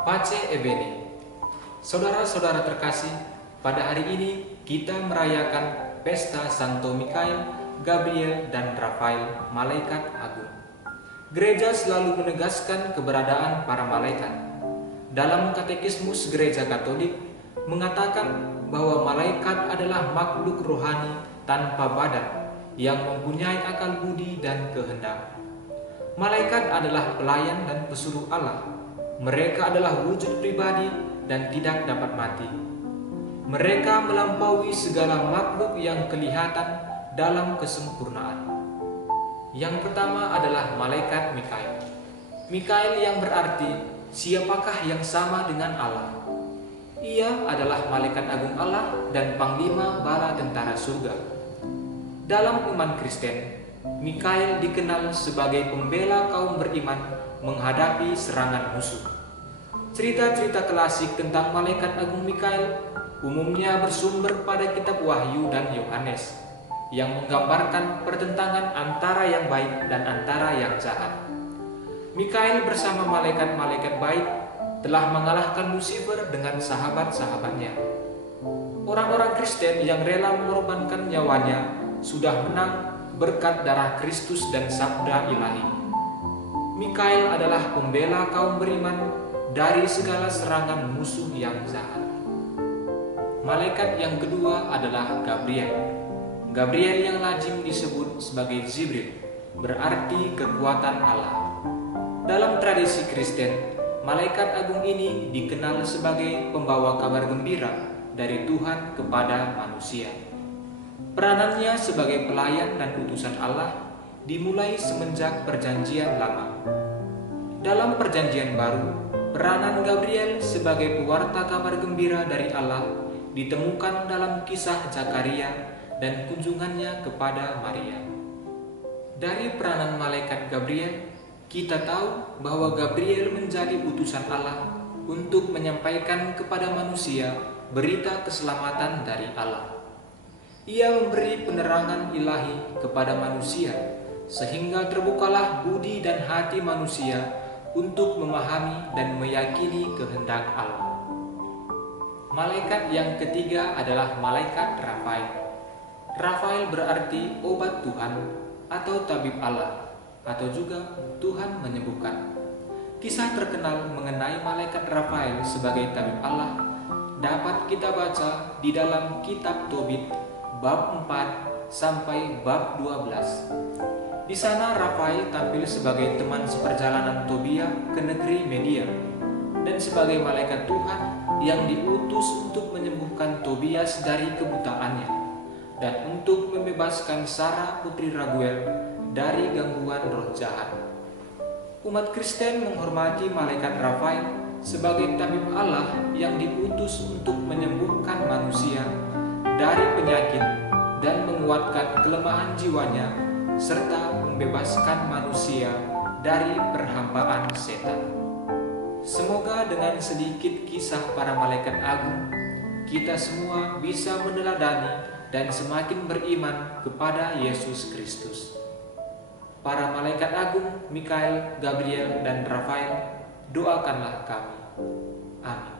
Pace e bene. Saudara-saudara terkasih, pada hari ini kita merayakan pesta Santo Mikael, Gabriel, dan Rafael, malaikat agung. Gereja selalu menegaskan keberadaan para malaikat. Dalam Katekismus Gereja Katolik mengatakan bahwa malaikat adalah makhluk rohani tanpa badan yang mempunyai akal budi dan kehendak. Malaikat adalah pelayan dan pesuruh Allah. Mereka adalah wujud pribadi dan tidak dapat mati. Mereka melampaui segala makhluk yang kelihatan dalam kesempurnaan. Yang pertama adalah malaikat Mikael. Mikael yang berarti siapakah yang sama dengan Allah. Ia adalah malaikat agung Allah dan panglima bala tentara surga. Dalam iman Kristen, Mikael dikenal sebagai pembela kaum beriman menghadapi serangan musuh. Cerita-cerita klasik tentang malaikat agung Mikael umumnya bersumber pada kitab Wahyu dan Yohanes yang menggambarkan pertentangan antara yang baik dan antara yang jahat. Mikael bersama malaikat-malaikat baik telah mengalahkan Lucifer dengan sahabat-sahabatnya. Orang-orang Kristen yang rela mengorbankan nyawanya sudah menang berkat darah Kristus dan sabda ilahi. Mikael adalah pembela kaum beriman dari segala serangan musuh yang jahat. Malaikat yang kedua adalah Gabriel. Gabriel yang lazim disebut sebagai Jibril, berarti kekuatan Allah. Dalam tradisi Kristen, malaikat agung ini dikenal sebagai pembawa kabar gembira dari Tuhan kepada manusia. Peranannya sebagai pelayan dan utusan Allah dimulai semenjak Perjanjian Lama. Dalam Perjanjian Baru, peranan Gabriel sebagai pewarta kabar gembira dari Allah ditemukan dalam kisah Zakaria dan kunjungannya kepada Maria. Dari peranan malaikat Gabriel, kita tahu bahwa Gabriel menjadi utusan Allah untuk menyampaikan kepada manusia berita keselamatan dari Allah. Ia memberi penerangan ilahi kepada manusia, sehingga terbukalah budi dan hati manusia untuk memahami dan meyakini kehendak Allah. Malaikat yang ketiga adalah malaikat Rafael. Rafael berarti obat Tuhan atau tabib Allah, atau juga Tuhan menyembuhkan. Kisah terkenal mengenai malaikat Rafael sebagai tabib Allah dapat kita baca di dalam kitab Tobit bab 4 sampai bab 12. Di sana Rafael tampil sebagai teman seperjalanan Tobia ke negeri Media dan sebagai malaikat Tuhan yang diutus untuk menyembuhkan Tobias dari kebutaannya dan untuk membebaskan Sarah putri Raguel dari gangguan roh jahat. Umat Kristen menghormati malaikat Rafael sebagai tabib Allah yang diutus untuk menyembuhkan manusia dari penyakit dan menguatkan kelemahan jiwanya serta membebaskan manusia dari perhambaan setan. Semoga dengan sedikit kisah para malaikat agung, kita semua bisa meneladani dan semakin beriman kepada Yesus Kristus. Para malaikat agung Mikael, Gabriel, dan Rafael, doakanlah kami. Amin.